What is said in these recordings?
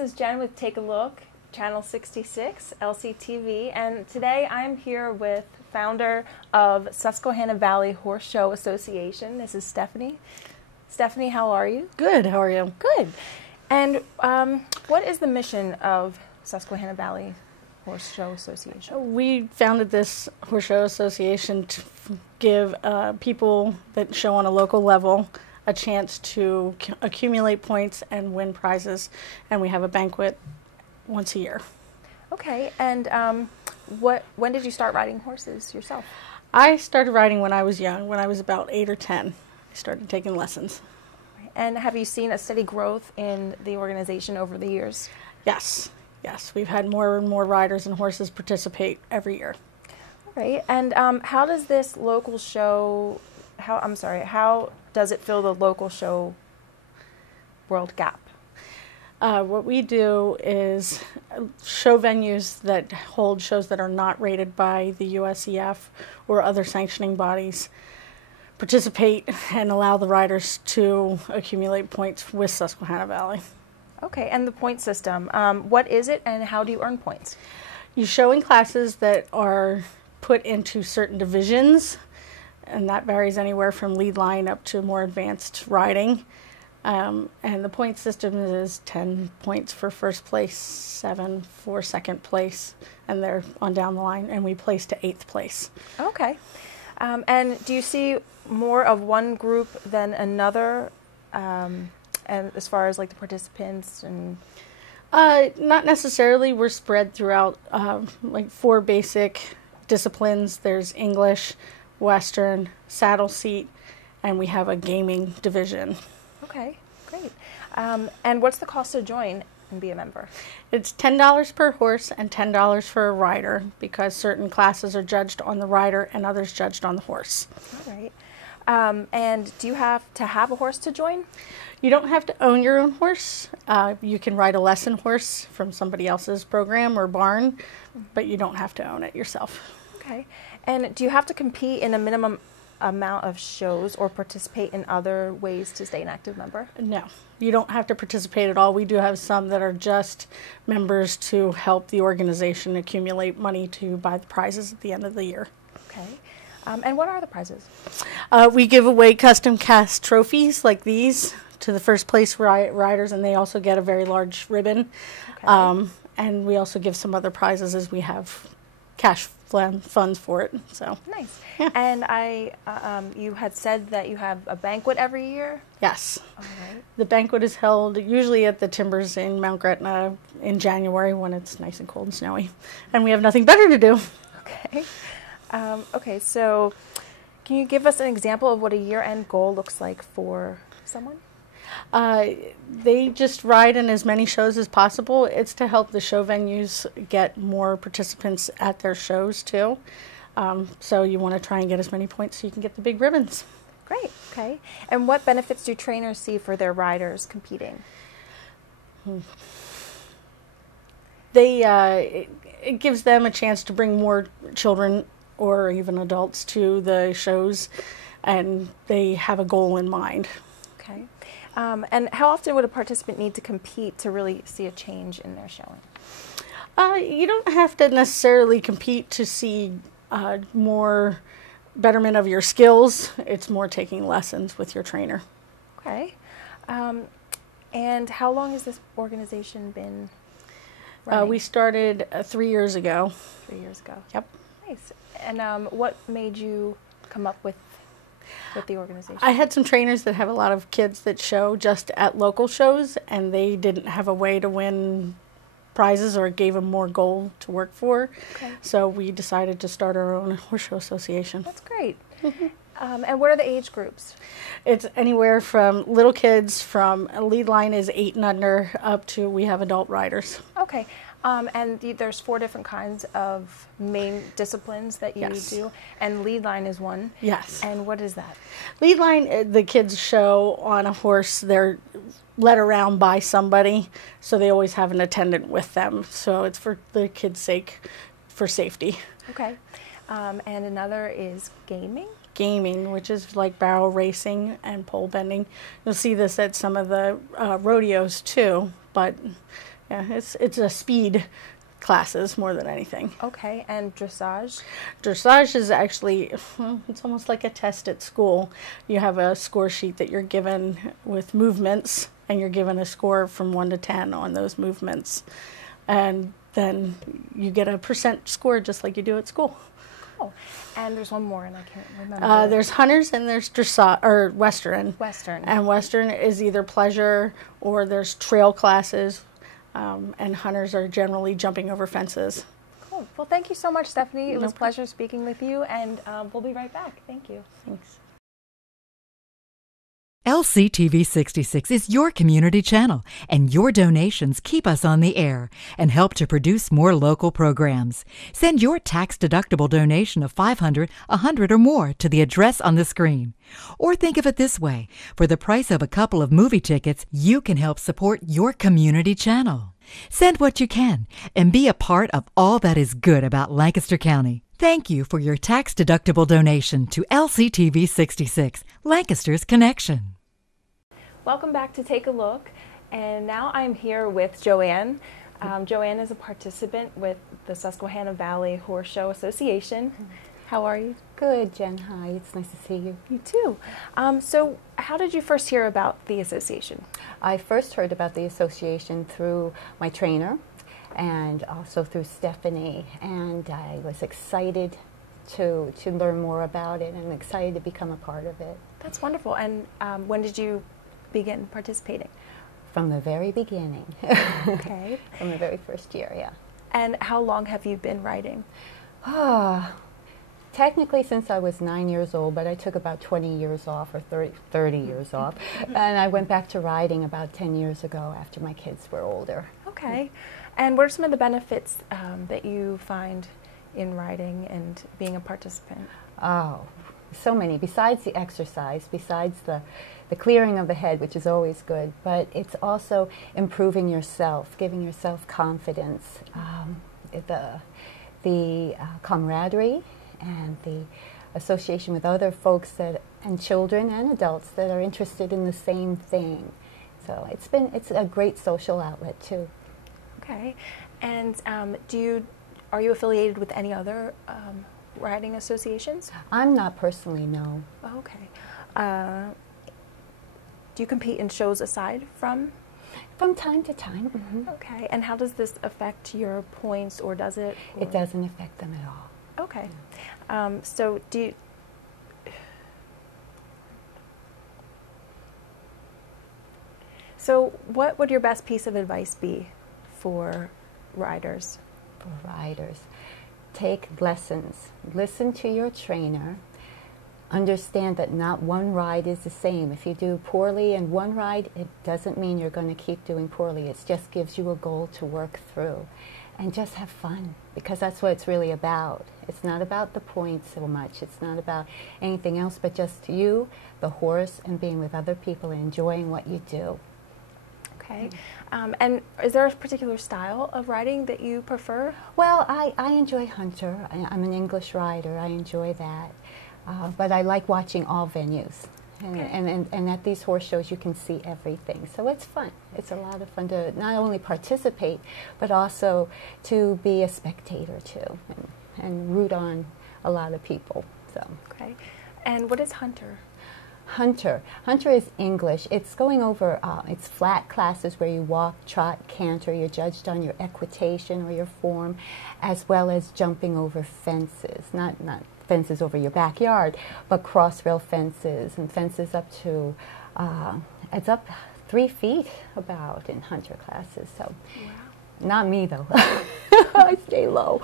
is Jen with Take a Look, Channel 66, LCTV, and today I'm here with founder of Susquehanna Valley Horse Show Association. This is Stephanie. Stephanie, how are you? Good, how are you? Good. And what is the mission of Susquehanna Valley Horse Show Association? We founded this Horse Show Association to give people that show on a local level a chance to accumulate points and win prizes, and we have a banquet once a year. Okay, and when did you start riding horses yourself? I started riding when I was young, when I was about 8 or 10. I started taking lessons. And have you seen a steady growth in the organization over the years? Yes, yes. We've had more and more riders and horses participate every year. All right, and how does this local show, how does it fill the local show world gap? What we do is show venues that hold shows that are not rated by the USEF or other sanctioning bodies participate and allow the riders to accumulate points with Susquehanna Valley. Okay, and the point system, what is it and how do you earn points? You show in classes that are put into certain divisions, and that varies anywhere from lead line up to more advanced riding. And the point system is 10 points for first place, 7 for second place, and they're on down the line, and we place to 8th place. Okay. And do you see more of one group than another, and as far as like the participants and? Not necessarily. We're spread throughout like 4 basic disciplines. There's English, Western, saddle seat, and we have a gaming division. Okay, great. And what's the cost to join and be a member? It's $10 per horse and $10 for a rider, because certain classes are judged on the rider and others judged on the horse. All right. And do you have to have a horse to join? You don't have to own your own horse. You can ride a lesson horse from somebody else's program or barn, but you don't have to own it yourself. Okay. And do you have to compete in a minimum amount of shows or participate in other ways to stay an active member? No, you don't have to participate at all. We do have some that are just members to help the organization accumulate money to buy the prizes at the end of the year. Okay. And what are the prizes? We give away custom cast trophies like these to the first place riders, and they also get a very large ribbon. Okay. And we also give some other prizes as we have cash funds for it. So nice. Yeah. And you had said that you have a banquet every year? Yes. All right. The banquet is held usually at the Timbers in Mount Gretna in January when it's nice and cold and snowy, and we have nothing better to do. Okay. Okay, so can you give us an example of what a year-end goal looks like for someone? They just ride in as many shows as possible. It's to help the show venues get more participants at their shows too. So you want to try and get as many points so you can get the big ribbons. Great, okay. And what benefits do trainers see for their riders competing? It gives them a chance to bring more children or even adults to the shows, and they have a goal in mind. Okay. And how often would a participant need to compete to really see a change in their showing? You don't have to necessarily compete to see more betterment of your skills. It's more taking lessons with your trainer. Okay. And how long has this organization been running? We started 3 years ago. 3 years ago. Yep. Nice. And what made you come up with the organization? I had some trainers that have a lot of kids that show just at local shows, and they didn't have a way to win prizes, or it gave them more goal to work for. Okay. So we decided to start our own horse show association. That's great. And what are the age groups? It's anywhere from little kids, from a lead line is 8 and under, up to we have adult riders. Okay. And there's 4 different kinds of main disciplines that you do, and lead line is one. Yes. And what is that? Lead line, the kids show on a horse. They're led around by somebody, so they always have an attendant with them. So it's for the kids' sake, for safety. Okay. And another is gaming? Gaming, which is like barrel racing and pole bending. You'll see this at some of the rodeos too, but Yeah, it's a speed classes more than anything. Okay, and dressage? Dressage is actually, it's almost like a test at school. You have a score sheet that you're given with movements, and you're given a score from 1 to 10 on those movements. And then you get a percent score just like you do at school. Cool. And there's one more, and I can't remember. There's hunters and there's dressage, or Western. Western. And Western is either pleasure or there's trail classes. And hunters are generally jumping over fences. Cool. Well, thank you so much, Stephanie. It was a pleasure speaking with you, and we'll be right back. Thank you. Thanks. LCTV 66 is your community channel, and your donations keep us on the air and help to produce more local programs. Send your tax-deductible donation of $500, $100, or more to the address on the screen. Or think of it this way: for the price of a couple of movie tickets, you can help support your community channel. Send what you can and be a part of all that is good about Lancaster County. Thank you for your tax-deductible donation to LCTV 66, Lancaster's Connection. Welcome back to Take a Look, and now I'm here with Joanne. Joanne is a participant with the Susquehanna Valley Horse Show Association. How are you? Good, Jen. Hi. It's nice to see you. You too. So how did you first hear about the association? I first heard about the association through my trainer and also through Stephanie, and I was excited to learn more about it and excited to become a part of it. That's wonderful. And when did you begin participating? From the very beginning. Okay. From the very first year, yeah. And how long have you been riding? Technically since I was 9 years old, but I took about 20 years off, or 30 years off, and I went back to riding about 10 years ago after my kids were older. Okay. And what are some of the benefits that you find in riding and being a participant? Oh, so many. Besides the exercise, besides the clearing of the head, which is always good, but it's also improving yourself, giving yourself confidence, the camaraderie, and the association with other folks and children and adults that are interested in the same thing. So it's a great social outlet too. Okay. And are you affiliated with any other riding associations? I'm not personally, no. Oh, okay. Do you compete in shows aside from? From time to time. Mm-hmm. Okay. And how does this affect your points, or does it? Or? It doesn't affect them at all. Okay. Yeah. So do you, so what would your best piece of advice be for riders? For riders, take lessons. Listen to your trainer. Understand that not one ride is the same. If you do poorly in one ride, it doesn't mean you're going to keep doing poorly. It just gives you a goal to work through. And just have fun, because that's what it's really about. It's not about the points so much. It's not about anything else but just you, the horse, and being with other people and enjoying what you do. Okay. And is there a particular style of riding that you prefer? Well, I enjoy hunter. I'm an English rider. I enjoy that. But I like watching all venues. And at these horse shows you can see everything. So it's fun. It's a lot of fun to not only participate, but also to be a spectator too, and root on a lot of people. So. Okay. And what is hunter? Hunter. Hunter is English. It's going over, it's flat classes where you walk, trot, canter. You're judged on your equitation or your form, as well as jumping over fences. Not fences over your backyard, but cross rail fences and fences up to, it's up 3 feet about in hunter classes. So, wow. Not me though. I stay low.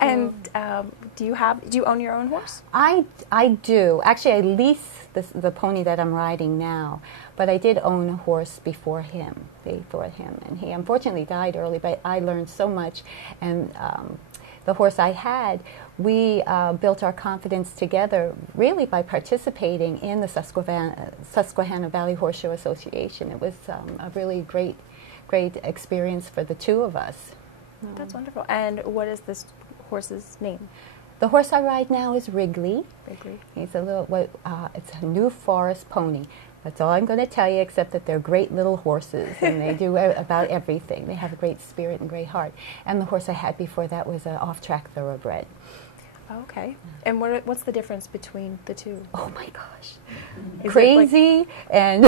And do you own your own horse? I do. Actually, I lease the pony that I'm riding now, but I did own a horse before him, and he unfortunately died early, but I learned so much, and the horse I had, we built our confidence together really by participating in the Susquehanna Valley Horse Show Association. It was a really great experience for the two of us. That's wonderful. And what is this horse's name? The horse I ride now is Wrigley. Wrigley. He's a little, it's a New Forest pony. That's all I'm going to tell you, except that they're great little horses, and they do about everything. They have a great spirit and great heart. And the horse I had before that was an off-track thoroughbred. Okay. And what's the difference between the two? Oh my gosh. Is Crazy and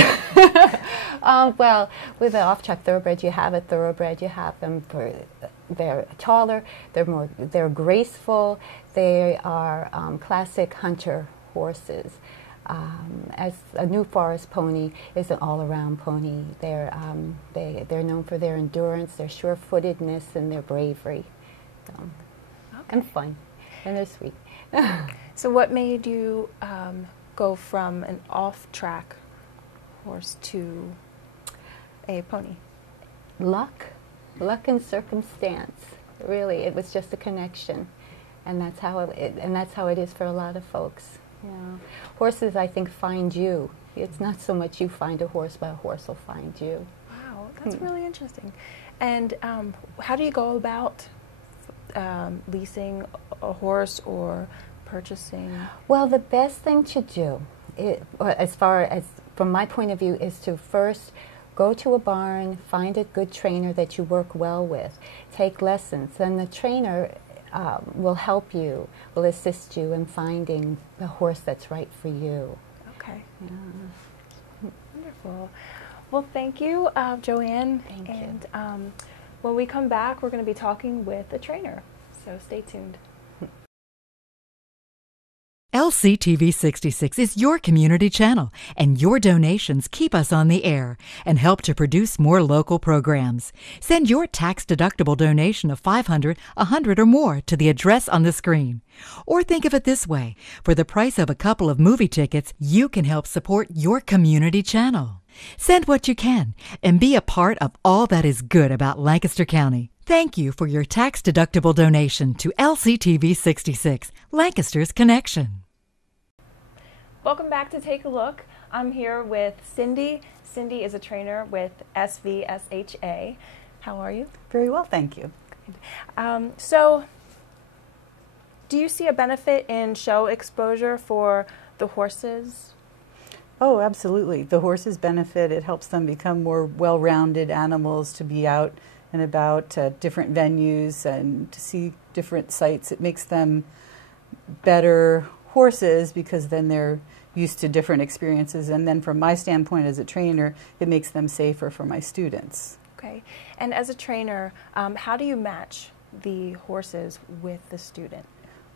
well, with an off-track thoroughbred, you have a thoroughbred. You have them for they're taller, they're graceful. They are classic hunter horses. As a New Forest pony is an all-around pony. They're known for their endurance, their sure-footedness, and their bravery, and fun, and they're sweet. So what made you go from an off-track horse to a pony? Luck and circumstance. Really, it was just a connection, and that's how it is for a lot of folks. You know, horses, I think, find you. It's not so much you find a horse, but a horse will find you. Wow, that's really interesting. And how do you go about leasing a horse or purchasing? Well, the best thing to do, as far as from my point of view, is to first go to a barn, find a good trainer that you work well with, take lessons, and the trainer will help you, will assist you in finding the horse that's right for you. Okay. Yeah. Wonderful. Well, thank you, Joanne. Thank you. And when we come back, we're going to be talking with a trainer, so stay tuned. LCTV 66 is your community channel, and your donations keep us on the air and help to produce more local programs. Send your tax-deductible donation of $500, $100, or more to the address on the screen. Or think of it this way: for the price of a couple of movie tickets, you can help support your community channel. Send what you can and be a part of all that is good about Lancaster County. Thank you for your tax-deductible donation to LCTV 66, Lancaster's Connection. Welcome back to Take a Look. I'm here with Cindy. Cindy is a trainer with SVSHA. How are you? Very well, thank you. So, do you see a benefit in show exposure for the horses? Oh, absolutely. The horses benefit. It helps them become more well-rounded animals, to be out and about different venues and to see different sights. It makes them better horses because then they're used to different experiences. And then from my standpoint as a trainer, it makes them safer for my students. Okay. And as a trainer, how do you match the horses with the student?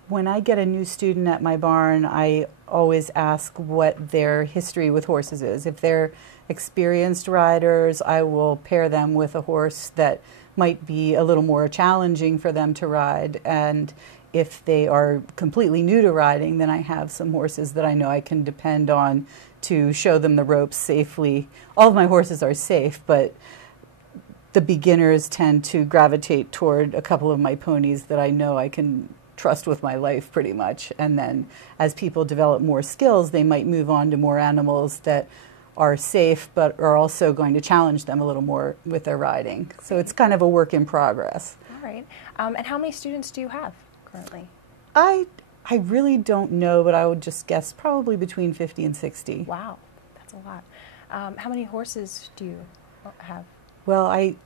When I get a new student at my barn, I always ask what their history with horses is. If they're experienced riders, I will pair them with a horse that might be a little more challenging for them to ride. And if they are completely new to riding, then I have some horses that I know I can depend on to show them the ropes safely. All of my horses are safe, but the beginners tend to gravitate toward a couple of my ponies that I know I can trust with my life pretty much. And then as people develop more skills, they might move on to more animals that are safe but are also going to challenge them a little more with their riding. So it's kind of a work in progress. All right. And how many students do you have currently? I really don't know, but I would just guess probably between 50 and 60. Wow, that's a lot. How many horses do you have? Well, I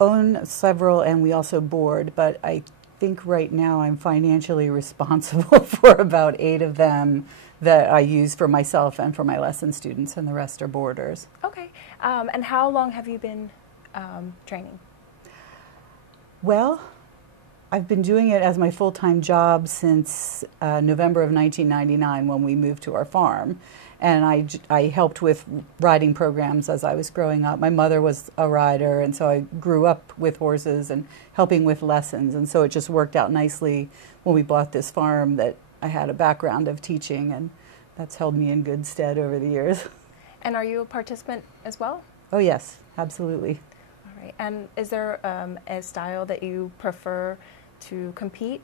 own several and we also board, but I think right now I'm financially responsible for about 8 of them that I use for myself and for my lesson students, and the rest are boarders. Okay. And how long have you been training? Well, I've been doing it as my full-time job since November of 1999 when we moved to our farm. And I helped with riding programs as I was growing up. My mother was a rider, and so I grew up with horses and helping with lessons. And so it just worked out nicely when we bought this farm that I had a background of teaching, and that's held me in good stead over the years. And are you a participant as well? Oh, yes, absolutely. All right. And is there a style that you prefer to compete?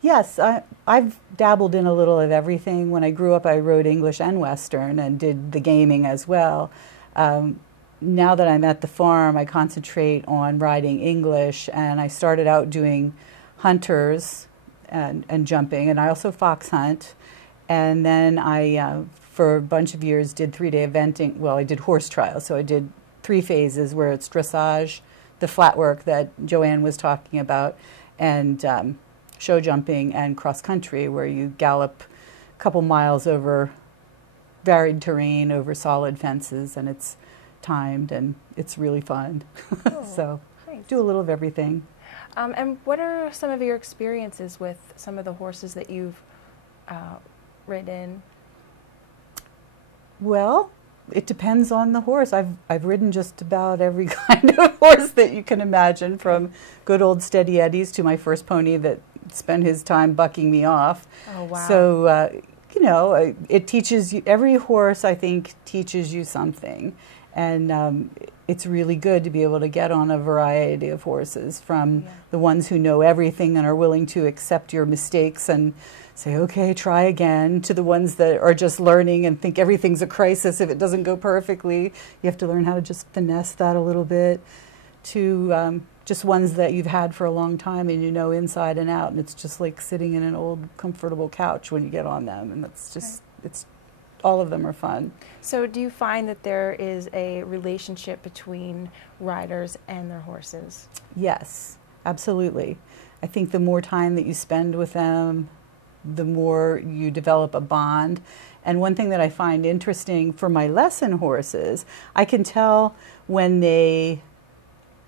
Yes, I've dabbled in a little of everything. When I grew up, I rode English and Western and did the gaming as well. Now that I'm at the farm, I concentrate on riding English, and I started out doing hunters and jumping, and I also fox hunt. And then I for a bunch of years did 3-day eventing. Well, I did horse trials, so I did 3 phases where it's dressage, the flat work that Joanne was talking about, and show jumping and cross country, where you gallop a couple miles over varied terrain, over solid fences, and it's timed and it's really fun. Oh, So nice. do a little of everything. And what are some of your experiences with some of the horses that you've ridden? Well, it depends on the horse. I've ridden just about every kind of horse that you can imagine, from good old steady eddies to my first pony that spent his time bucking me off. Oh, wow. So, you know, it teaches you, every horse, I think, teaches you something. And it's really good to be able to get on a variety of horses, from the ones who know everything and are willing to accept your mistakes and say, okay, try again, to the ones that are just learning and think everything's a crisis if it doesn't go perfectly. You have to learn how to just finesse that a little bit, to just ones that you've had for a long time and you know inside and out, and it's just like sitting in an old comfortable couch when you get on them, and that's just, it's, all of them are fun. So do you find that there is a relationship between riders and their horses? Yes, absolutely. I think the more time that you spend with them, the more you develop a bond. And one thing that I find interesting for my lesson horses, I can tell when they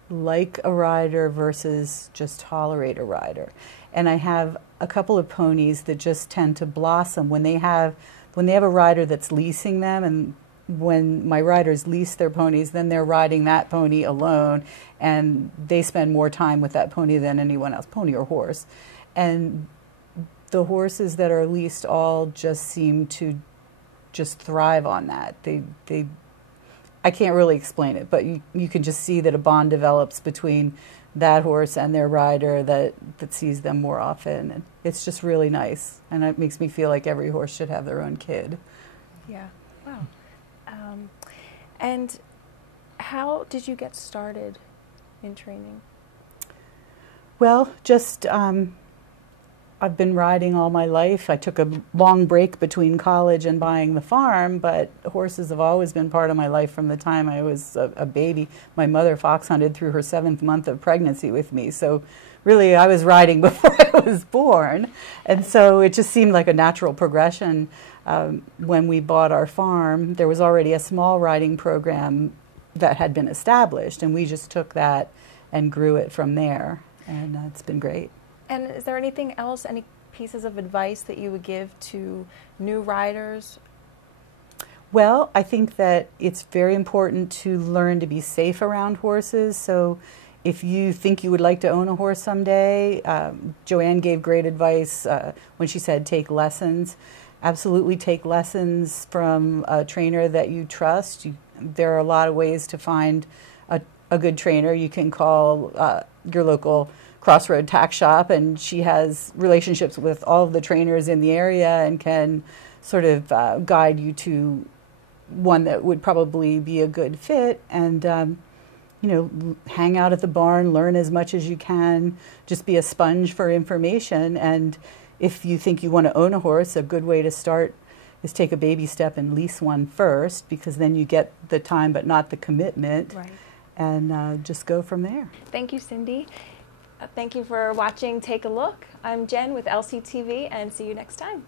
like a rider versus just tolerate a rider. And I have a couple of ponies that just tend to blossom when they have a rider that's leasing them, and when my riders lease their ponies, then they're riding that pony alone, and they spend more time with that pony than anyone else, pony or horse. And the horses that are leased all just seem to just thrive on that. I can't really explain it, but you can just see that a bond develops between that horse and their rider that sees them more often. And it's just really nice, and it makes me feel like every horse should have their own kid. Yeah. Wow. And how did you get started in training? Well, just I've been riding all my life. I took a long break between college and buying the farm, but horses have always been part of my life from the time I was a baby. My mother fox hunted through her 7th month of pregnancy with me, so really I was riding before I was born. And so it just seemed like a natural progression. When we bought our farm, there was already a small riding program that had been established, and we just took that and grew it from there, and it's been great. And is there anything else, any pieces of advice that you would give to new riders? Well, I think that it's very important to learn to be safe around horses. So if you think you would like to own a horse someday, Joanne gave great advice when she said take lessons. Absolutely take lessons from a trainer that you trust. There are a lot of ways to find a good trainer. You can call your local Crossroad tack shop, and she has relationships with all of the trainers in the area and can sort of guide you to one that would probably be a good fit. And you know, hang out at the barn, learn as much as you can, just be a sponge for information. And if you think you want to own a horse, a good way to start is take a baby step and lease one first, because then you get the time but not the commitment. Right. And just go from there. Thank you, Cindy. Thank you for watching Take a Look. I'm Jen with LCTV, and see you next time.